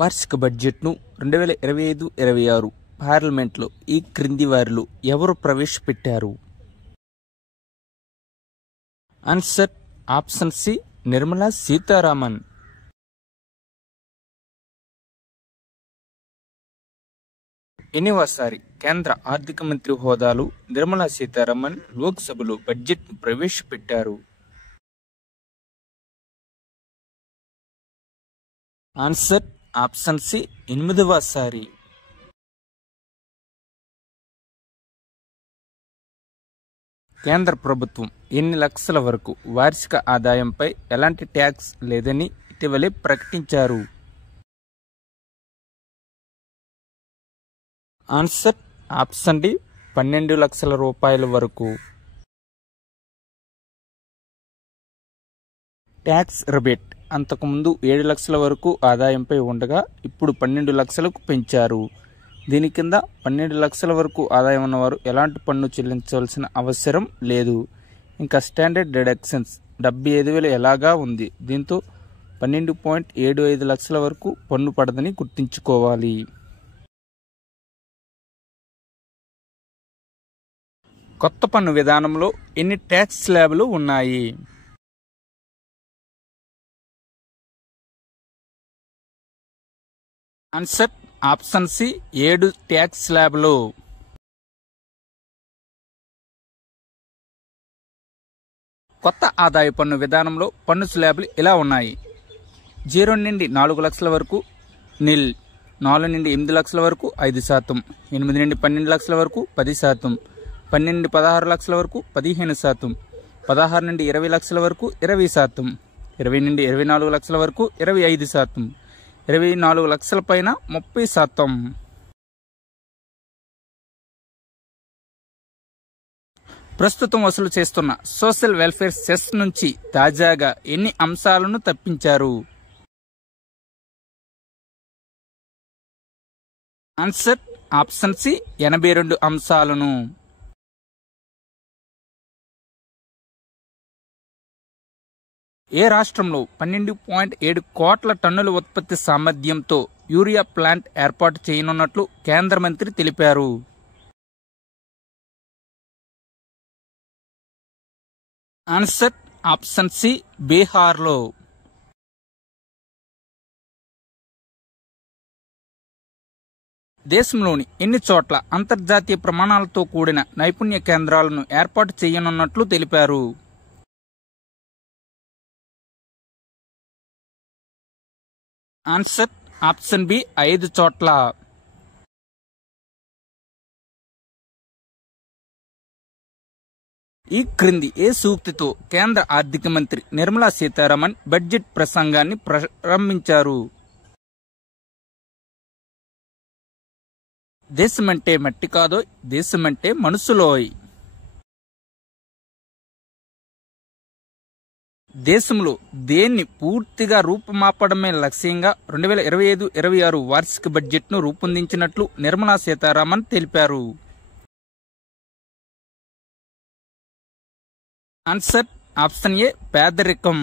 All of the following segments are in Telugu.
వార్షిక బడ్జెట్ను 2025-26 పార్లమెంట్లో ఈ క్రింది వారిలో ఎవరు ప్రవేశపెట్టారు? Answer option C Nirmala Sitharaman. ఎనిమిదవసారి కేంద్ర ఆర్థిక మంత్రి హోదాలో నిర్మలా సీతారామన్ లోక్సభలో బడ్జెట్ను ప్రవేశపెట్టారు? ఆన్సర్ ఆప్షన్ సి 8వసారి. కేంద్ర ప్రభుత్వం ఎన్ని లక్షల వరకు వార్షిక ఆదాయంపై ఎలాంటి ట్యాక్స్ లేదని ఇటీవలే ప్రకటించారు? ఆన్సర్ ఆప్షన్ డి 12 లక్షల రూపాయల వరకు. ట్యాక్స్ రిబేట్ అంతకుముందు 7 లక్షల వరకు ఆదాయంపై ఉండగా ఇప్పుడు 12 లక్షలకు పెంచారు. దీని కింద 12 లక్షల వరకు ఆదాయం ఉన్నవారు ఎలాంటి పన్ను చెల్లించవలసిన అవసరం లేదు. ఇంకా స్టాండర్డ్ డిడక్షన్స్ 75,000 ఎలాగా ఉంది. దీంతో 12.75 లక్షల వరకు పన్ను పడదని గుర్తుంచుకోవాలి. కొత్త పన్ను విధానంలో ఎన్ని ట్యాక్స్ స్లాబ్లు ఉన్నాయి? ఆన్సర్ ఆప్షన్ సి 7 ట్యాక్స్ స్లాబ్లు. కొత్త ఆదాయ పన్ను విధానంలో పన్ను స్లాబ్లు ఇలా ఉన్నాయి. 0 నుండి 4 లక్షల వరకు నిల్, 4 నుండి 8 లక్షల వరకు 5%, 8 నుండి 12 లక్షల వరకు 10%, 12 నుండి 16 లక్షల వరకు 15%, 16 నుండి 20 లక్షల వరకు 20%, 20 నుండి 24 లక్షల వరకు 25%, 24 లక్షల పైన 30%. ప్రస్తుతం వసూలు చేస్తున్న సోషల్ వెల్ఫేర్ సెస్ నుంచి తాజాగా ఎన్ని అంశాలను తప్పించారు? ఆన్సర్ ఆప్షన్ సి 82 అంశాలను. ఏ రాష్ట్రంలో 12.7 కోట్ల టన్నుల ఉత్పత్తి సామర్థ్యంతో యూరియా ప్లాంట్ ఏర్పాటు చేయనున్నట్లు కేంద్ర మంత్రి తెలిపారు? ఆన్సర్ ఆప్షన్ సి బీహార్లో. దేశంలోని ఎన్ని చోట్ల అంతర్జాతీయ ప్రమాణాలతో కూడిన నైపుణ్య కేంద్రాలను ఏర్పాటు చేయనున్నట్లు తెలిపారు? ఆన్సర్ ఆప్షన్ బి 5 చోట్ల. ఈ క్రింది ఏ సూక్తితో కేంద్ర ఆర్థిక మంత్రి నిర్మలా సీతారామన్ బడ్జెట్ ప్రసంగాన్ని ప్రారంభించారు? దేశమంటే మట్టి కాదోయ్, దేశమంటే మనసులోయ్. దేశంలో దేన్ని పూర్తిగా రూపుమాపడమే లక్ష్యంగా 2025-26 వార్షిక బడ్జెట్ను రూపొందించినట్లు నిర్మలా సీతారామన్ తెలిపారు? ఆన్సర్ ఆప్షన్ ఏ పేదరికం.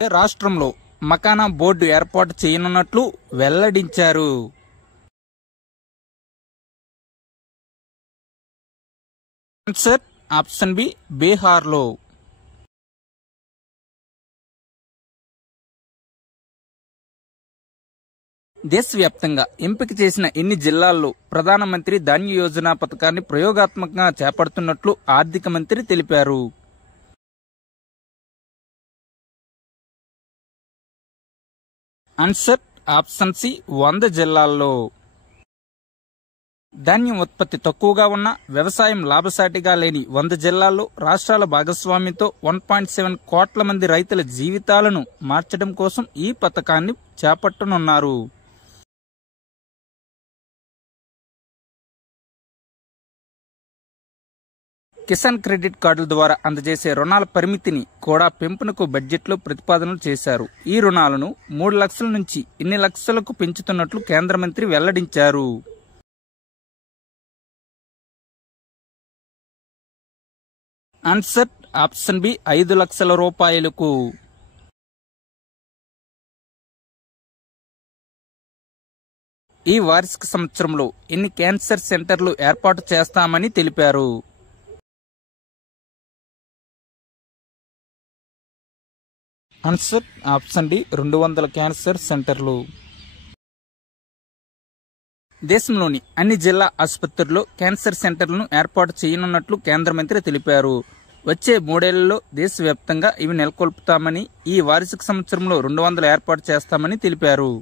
రాష్ట్రంలో మకానా బోర్డు ఏర్పాటు చేయనున్నట్లు వెల్లడించారు? ఆన్సర్ ఆప్షన్ బి బీహార్లో. దేశవ్యాప్తంగా ఎంపిక చేసిన ఎన్ని జిల్లాల్లో ప్రధానమంత్రి ధాన్య యోజన పథకాన్ని ప్రయోగాత్మకంగా చేపడుతున్నట్లు ఆర్థిక మంత్రి తెలిపారు? ఆన్సర్ ఆప్షన్ సి 100 జిల్లాల్లో. ధాన్యం ఉత్పత్తి తక్కువగా ఉన్న, వ్యవసాయం లాభసాటిగా లేని 100 జిల్లాల్లో రాష్ట్రాల భాగస్వామ్యంతో 1.7 కోట్ల మంది రైతుల జీవితాలను మార్చడం కోసం ఈ పథకాన్ని చేపట్టనున్నారు. కిసాన్ క్రెడిట్ కార్డుల ద్వారా అందజేసే రుణాల పరిమితిని కూడా పెంపునకు బడ్జెట్లో ప్రతిపాదనలు చేశారు. ఈ రుణాలను 3 లక్షల నుంచి ఇన్ని లక్షలకు పెంచుతున్నట్లు కేంద్ర మంత్రి వెల్లడించారు. ఆన్సర్ ఆప్షన్ బి 5 లక్షల రూపాయలకు. ఈ వార్షిక సంవత్సరంలో ఎన్ని క్యాన్సర్ సెంటర్లు ఏర్పాటు చేస్తామని తెలిపారు? ఆన్సర్ ఆప్షన్ డి 200 క్యాన్సర్ సెంటర్లు. దేశంలోని అన్ని జిల్లా ఆసుపత్రుల్లో క్యాన్సర్ సెంటర్లను ఏర్పాటు చేయనున్నట్లు కేంద్ర మంత్రి తెలిపారు. వచ్చే 3 ఏళ్లలో దేశవ్యాప్తంగా ఇవి నెలకొల్పుతామని, ఈ వార్షిక సంవత్సరంలో 200 ఏర్పాటు చేస్తామని తెలిపారు.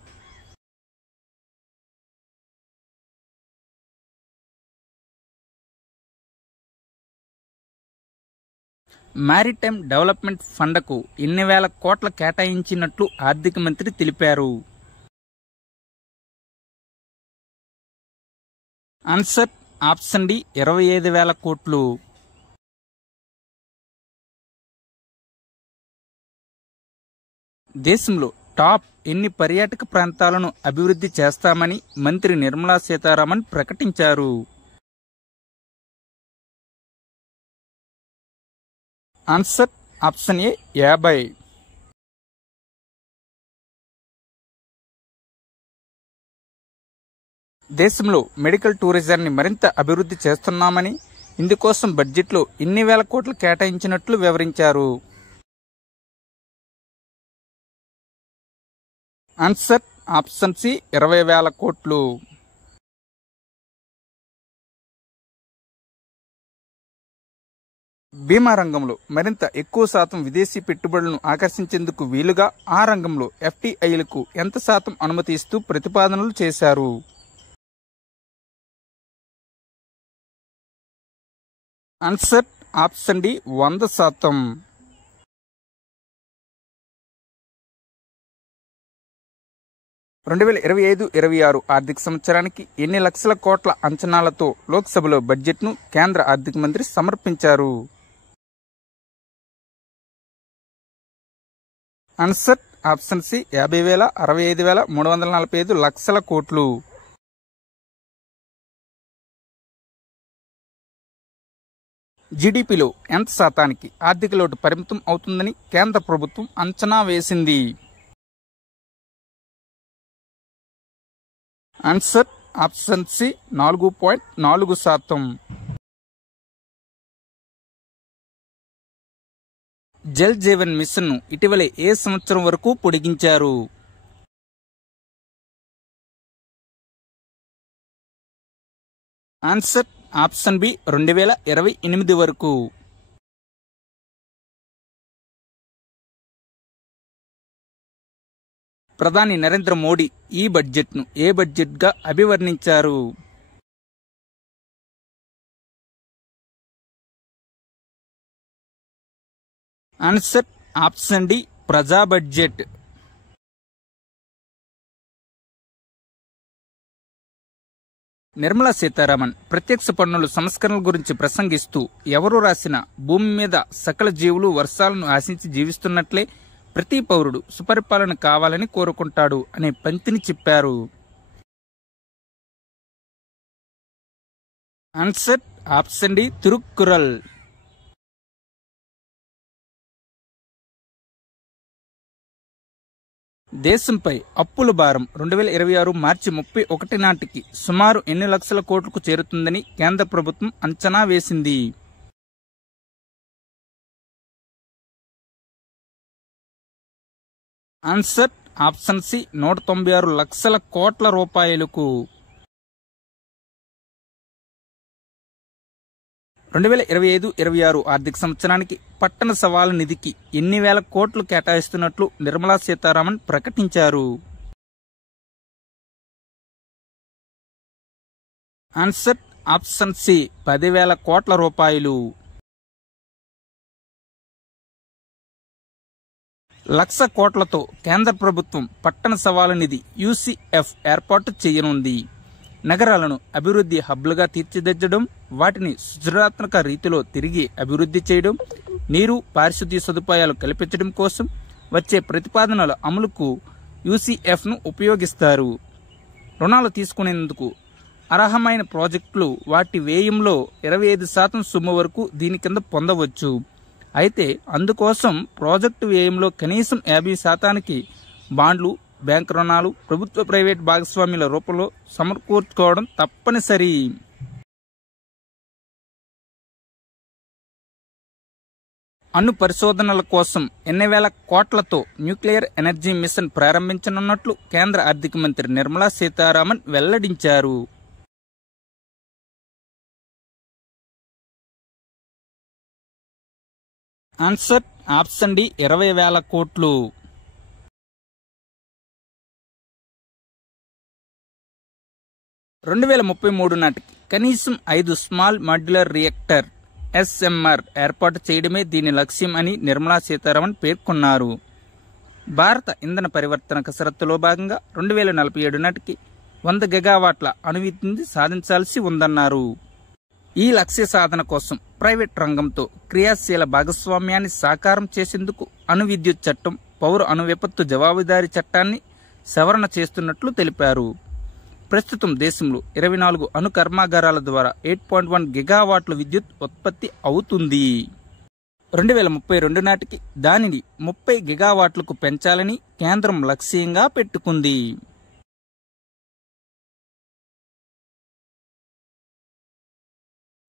మారిటైమ్ డెవలప్మెంట్ ఫండ్కు ఎన్ని వేల కోట్ల కేటాయించినట్లు ఆర్థిక మంత్రి తెలిపారు? ఆన్సర్ ఆప్షన్ డి 25,000 కోట్లు. దేశంలో టాప్ ఎన్ని పర్యాటక ప్రాంతాలను అభివృద్ధి చేస్తామని మంత్రి నిర్మలా సీతారామన్ ప్రకటించారు? Answer option A 50. దేశంలో మెడికల్ టూరిజాన్ని మరింత అభివృద్ధి చేస్తున్నామని, ఇందుకోసం బడ్జెట్లో ఇన్ని వేల కోట్లు కేటాయించినట్లు వివరించారు. ఆన్సర్ ఆప్షన్ సి 20,000 కోట్లు. బీమా రంగంలో మరింత ఎక్కువ శాతం విదేశీ పెట్టుబడులను ఆకర్షించేందుకు వీలుగా ఆ రంగంలో ఎఫ్టీఐలకు ఎంత శాతం అనుమతి ఇస్తూ ప్రతిపాదనలు చేశారు? Answer option D 100%. రెండు 2025-26 ఆర్థిక సంవత్సరానికి ఎన్ని లక్షల కోట్ల అంచనాలతో లోక్సభలో బడ్జెట్ను కేంద్ర ఆర్థిక మంత్రి సమర్పించారు? ఆన్సర్ ఆప్షన్ సి 50,000, 65,000, 345 లక్షల కోట్లు. జీడీపీలో ఎంత శాతానికి ఆర్థిక లోటు పరిమితం అవుతుందని కేంద్ర ప్రభుత్వం అంచనా వేసింది? Answer option C 4.4%. Jal Jeevan Mission ను ఇటీవలే ఏ సంవత్సరం వరకు పొడిగించారు? ఆన్సర్ ఆప్షన్ బి 2028 వరకు. ప్రధాని నరేంద్ర మోడీ ఈ బడ్జెట్ను ఏ బడ్జెట్గా అభివర్ణించారు? ఆన్సర్ ఆప్షన్ డి ప్రజా బడ్జెట్. నిర్మలా సీతారామన్ ప్రత్యక్ష పన్నుల సంస్కరణల గురించి ప్రసంగిస్తూ, ఎవరు రాసిన భూమి మీద సకల జీవులు వర్షాలను ఆశించి జీవిస్తున్నట్లే ప్రతి పౌరుడు సుపరిపాలన కావాలని కోరుకుంటాడు అనే పంక్తిని చెప్పారు. Answer option D Thirukkural. దేశంపై అప్పుల భారం 2026 మార్చి 31 నాటికి సుమారు ఎన్ని లక్షల కోట్లకు చేరుతుందని కేంద్ర ప్రభుత్వం అంచనా వేసింది? ఆన్సర్ ఆప్షన్ సి 196 లక్షల కోట్ల రూపాయలకు. 2025-26 ఆర్థిక సంవత్సరానికి పట్టణ సవాలు నిధికి ఎన్ని వేల కోట్లు కేటాయిస్తున్నట్లు నిర్మలా సీతారామన్ ప్రకటించారు? ఆన్సర్ ఆప్షన్ సి 10,000 కోట్ల రూపాయలు. 1,00,000 కోట్లతో కేంద్ర ప్రభుత్వం పట్టణ సవాలు నిధి యూసీఎఫ్ ఏర్పాటు చేయనుంది. నగరాలను అభివృద్ధి హబ్లుగా తీర్చిదిద్దడం, వాటిని సృజనాత్మక రీతిలో తిరిగి అభివృద్ధి చేయడం, నీరు, పారిశుద్ధ్య సదుపాయాలు కల్పించడం కోసం వచ్చే ప్రతిపాదనల అమలుకు యూసీఎఫ్ను ఉపయోగిస్తారు. రుణాలు తీసుకునేందుకు అర్హమైన ప్రాజెక్టులు వాటి వ్యయంలో 25% సొమ్ము వరకు దీని కింద పొందవచ్చు. అయితే అందుకోసం ప్రాజెక్టు వ్యయంలో కనీసం 50% బాండ్లు, బ్యాంక్ రుణాలు, ప్రభుత్వ ప్రైవేట్ భాగస్వామ్యుల రూపంలో సమకూర్చుకోవడం తప్పనిసరి. అణు పరిశోధనల కోసం ఎన్ని వేల కోట్లతో న్యూక్లియర్ ఎనర్జీ మిషన్ ప్రారంభించనున్నట్లు కేంద్ర ఆర్థిక మంత్రి నిర్మలా సీతారామన్ వెల్లడించారు. ఆన్సర్ ఆప్షన్ డి 20,000 కోట్లు. 2033 నాటికి కనీసం 5 స్మాల్ మాడ్యులర్ రియాక్టర్ ఎస్ఎంఆర్ ఏర్పాటు చేయడమే దీని లక్ష్యం అని నిర్మలా సీతారామన్ పేర్కొన్నారు. భారత ఇంధన పరివర్తన కసరత్తులో భాగంగా 2047 నాటికి 100 గిగావాట్ల అణు విద్యుత్ సాధించాల్సి ఉందన్నారు. ఈ లక్ష్య సాధన కోసం ప్రైవేట్ రంగంతో క్రియాశీల భాగస్వామ్యాన్ని సాకారం చేసేందుకు అణు విద్యుత్ చట్టం, పౌర అణు విపత్తు జవాబుదారీ చట్టాన్ని సవరణ చేస్తున్నట్లు తెలిపారు. ప్రస్తుతం దేశంలో 24 అణు కర్మాగారాల ద్వారా 8.1 గిగావాట్ల విద్యుత్ ఉత్పత్తి అవుతుంది. 2032 నాటికి దానిని 30 గిగావాట్లకు పెంచాలని కేంద్రం లక్ష్యంగా పెట్టుకుంది.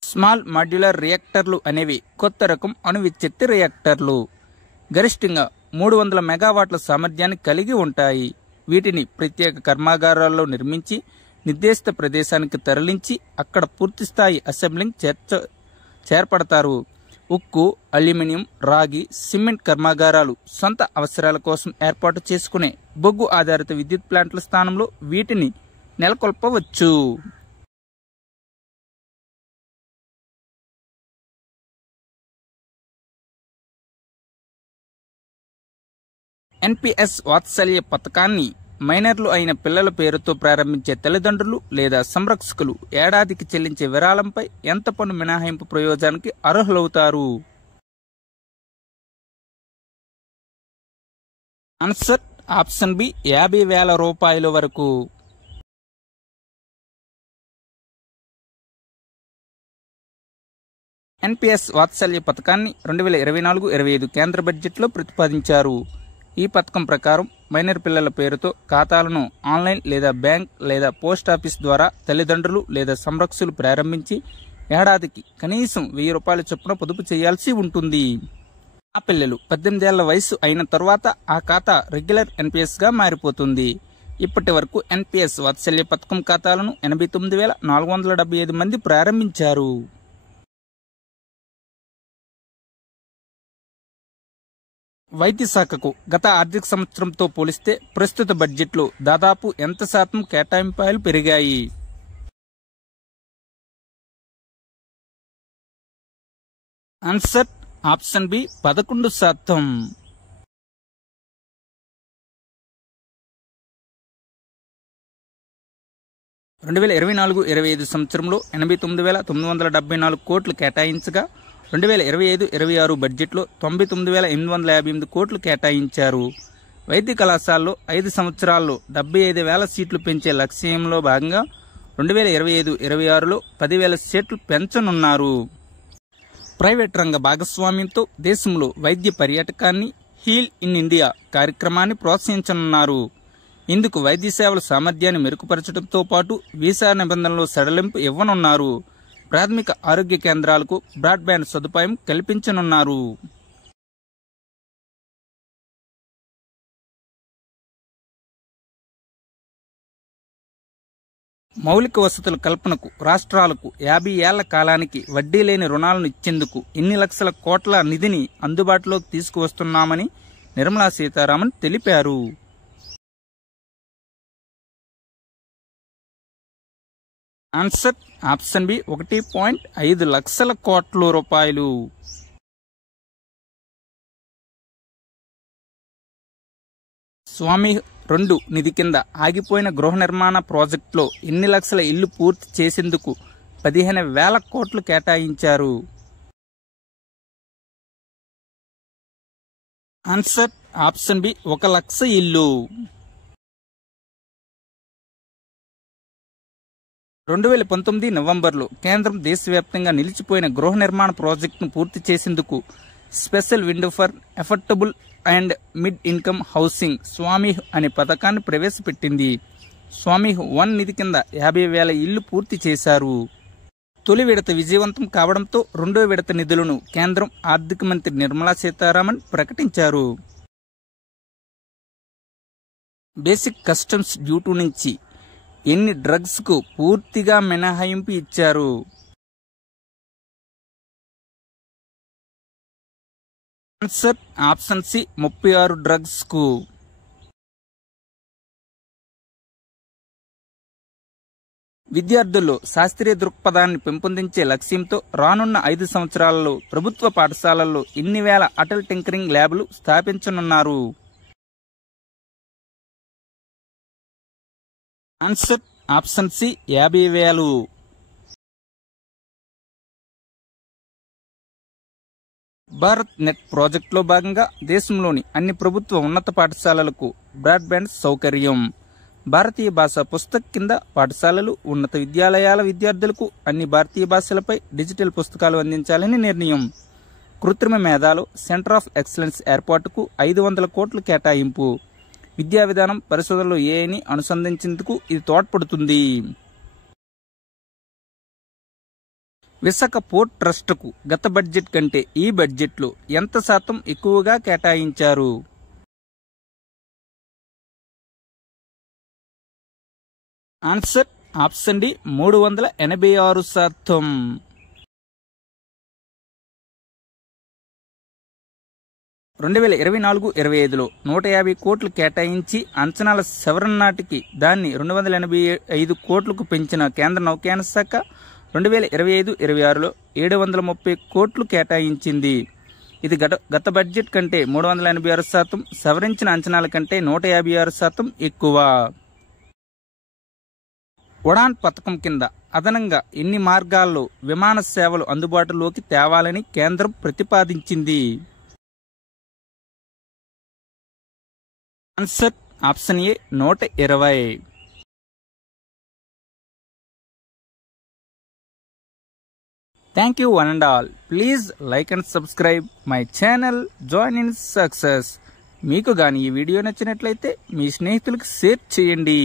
స్మాల్ మాడ్యులర్ రియాక్టర్లు అనేవి కొత్త రకం అణు విద్యుత్ రియాక్టర్లు. గరిష్టంగా 300 మెగావాట్ల సామర్థ్యాన్ని కలిగి ఉంటాయి. వీటిని ప్రత్యేక కర్మాగారాల్లో నిర్మించి నిర్దేశిత ప్రదేశానికి తరలించి అక్కడ పూర్తిస్థాయి అసెంబ్లింగ్ చేర్పడతారు. ఉక్కు, అల్యూమినియం, రాగి, సిమెంట్ కర్మాగారాలు సొంత అవసరాల కోసం ఏర్పాటు చేసుకునే బొగ్గు ఆధారిత విద్యుత్ ప్లాంట్ల స్థానంలో వీటిని నెలకొల్పవచ్చు. ఎన్పిఎస్ వాత్సల్య పథకాన్ని మైనర్లు అయిన పిల్లల పేరుతో ప్రారంభించే తల్లిదండ్రులు లేదా సంరక్షకులు ఏడాదికి చెల్లించే విరాళంపై ఎంత పన్ను మినహాయింపు ప్రయోజనానికి అర్హులవుతారు? ఆన్సర్ ఆప్షన్ బి 50,000 రూపాయల వరకు. ఎన్పిఎస్ వాత్సల్య పథకాన్ని 2024-25 కేంద్ర బడ్జెట్లో ప్రతిపాదించారు. ఈ పథకం ప్రకారం మైనర్ పిల్లల పేరుతో ఖాతాలను ఆన్లైన్ లేదా బ్యాంక్ లేదా పోస్ట్ ఆఫీస్ ద్వారా తల్లిదండ్రులు లేదా సంరక్షకులు ప్రారంభించి ఏడాదికి కనీసం 1,000 రూపాయల చొప్పున పొదుపు చేయాల్సి ఉంటుంది. ఆ పిల్లలు 18 ఏళ్ల వయసు అయిన తర్వాత ఆ ఖాతా రెగ్యులర్ ఎన్పిఎస్ గా మారిపోతుంది. ఇప్పటి వరకు ఎన్పిఎస్ వాత్సల్య పథకం ఖాతాలను 89,475 మంది ప్రారంభించారు. వైద్య శాఖకు గత ఆర్థిక సంవత్సరంతో పోలిస్తే ప్రస్తుత బడ్జెట్లో దాదాపు ఎంత శాతం కేటాయింపులు పెరిగాయి? Answer option B 11%. రెండు 2024-25 సంవత్సరంలో 89,974 కోట్లు కేటాయించగా 2025-26 బడ్జెట్లో 99,858 కోట్లు కేటాయించారు. వైద్య కళాశాలలో 5 సంవత్సరాల్లో 75,000 సీట్లు పెంచే లక్ష్యంలో భాగంగా 2025-26లో 10,000 సీట్లు పెంచనున్నారు. ప్రైవేట్ రంగ భాగస్వామ్యంతో దేశంలో వైద్య పర్యాటకాన్ని హీల్ ఇన్ ఇండియా కార్యక్రమాన్ని ప్రోత్సహించనున్నారు. ఇందుకు వైద్య సేవల సామర్థ్యాన్ని మెరుగుపరచడంతో పాటు వీసా నిబంధనలు సడలింపు ఇవ్వనున్నారు. ప్రాథమిక ఆరోగ్య కేంద్రాలకు బ్రాడ్బ్యాండ్ సదుపాయం కల్పించనున్నారు. మౌలిక వసతుల కల్పనకు రాష్ట్రాలకు 50 ఏళ్ల కాలానికి వడ్డీ లేని రుణాలను ఇచ్చేందుకు ఇన్ని లక్షల కోట్ల నిధిని అందుబాటులోకి తీసుకువస్తున్నామని నిర్మలా సీతారామన్ తెలిపారు. ఆన్సర్ ఆప్షన్ బి 1.5 లక్షల కోట్ల రూపాయలు. స్వామి 2 నిధి కింద ఆగిపోయిన గృహ నిర్మాణ ప్రాజెక్టులో ఎన్ని లక్షల ఇళ్లు పూర్తి చేసేందుకు 15,000 కోట్లు కేటాయించారు? ఆన్సర్ ఆప్షన్ బి 1 లక్ష ఇల్లు. 2019 నవంబర్లో కేంద్రం దేశవ్యాప్తంగా నిలిచిపోయిన గృహ నిర్మాణ ప్రాజెక్టును పూర్తి చేసేందుకు special window for affordable and mid income housing స్వామిహ్ అనే పథకాన్ని ప్రవేశపెట్టింది. స్వామిహ్ 1 నిధి కింద 50,000 ఇళ్లు పూర్తి చేశారు. తొలి విడత విజయవంతం కావడంతో రెండో విడత నిధులను కేంద్రం ఆర్థిక మంత్రి నిర్మలా సీతారామన్ ప్రకటించారు. బేసిక్ కస్టమ్స్ డ్యూటీ నుంచి ఎన్ని డ్రగ్స్ కు పూర్తిగా మినహాయింపు ఇచ్చారు? ఆన్సర్ ఆప్షన్ సి 36 డ్రగ్స్ కు. విద్యార్థుల్లో శాస్త్రీయ దృక్పథాన్ని పెంపొందించే లక్ష్యంతో రానున్న 5 సంవత్సరాలలో ప్రభుత్వ పాఠశాలల్లో ఎన్ని వేల అటల్ టింకరింగ్ ల్యాబ్లు స్థాపించనున్నారు? Answer option C 50,000. Bharat net ప్రాజెక్టులో భాగంగా దేశంలోని అన్ని ప్రభుత్వ ఉన్నత పాఠశాలలకు బ్రాడ్బ్యాండ్ సౌకర్యం. భారతీయ భాష పుస్తక్ కింద పాఠశాలలు, ఉన్నత విద్యాలయాల విద్యార్థులకు అన్ని భారతీయ భాషలపై డిజిటల్ పుస్తకాలు అందించాలని నిర్ణయం. కృత్రిమ మేధాలో సెంటర్ ఆఫ్ ఎక్సలెన్స్ ఏర్పాటుకు 500 కోట్ల కేటాయింపు. విద్యా విధానం పరిశోధనలో ఏఐని అనుసంధానించేందుకు ఇది తోడ్పడుతుంది. విశాఖ పోర్ట్ ట్రస్టుకు గత బడ్జెట్ కంటే ఈ బడ్జెట్లో ఎంత శాతం ఎక్కువగా కేటాయించారు? Answer option D 386%. రెండు 2024-25లో 150 కోట్లు కేటాయించి అంచనాల సవరణ నాటికి దాన్ని 285 కోట్లకు పెంచిన కేంద్ర నౌకాయాన శాఖ 2025-26లో 730 కోట్లు కేటాయించింది. ఇది గత బడ్జెట్ కంటే 386%, సవరించిన అంచనాల కంటే 156% ఎక్కువ. ఉడాన్ పథకం కింద అదనంగా ఎన్ని మార్గాల్లో విమాన సేవలు అందుబాటులోకి తేవాలని కేంద్రం ప్రతిపాదించింది? Answer option A 120. Thank you one and all. Please like and subscribe my channel. Join in success. మీకు గాని ఈ వీడియో నచ్చినట్లయితే మీ స్నేహితులకు షేర్ చేయండి.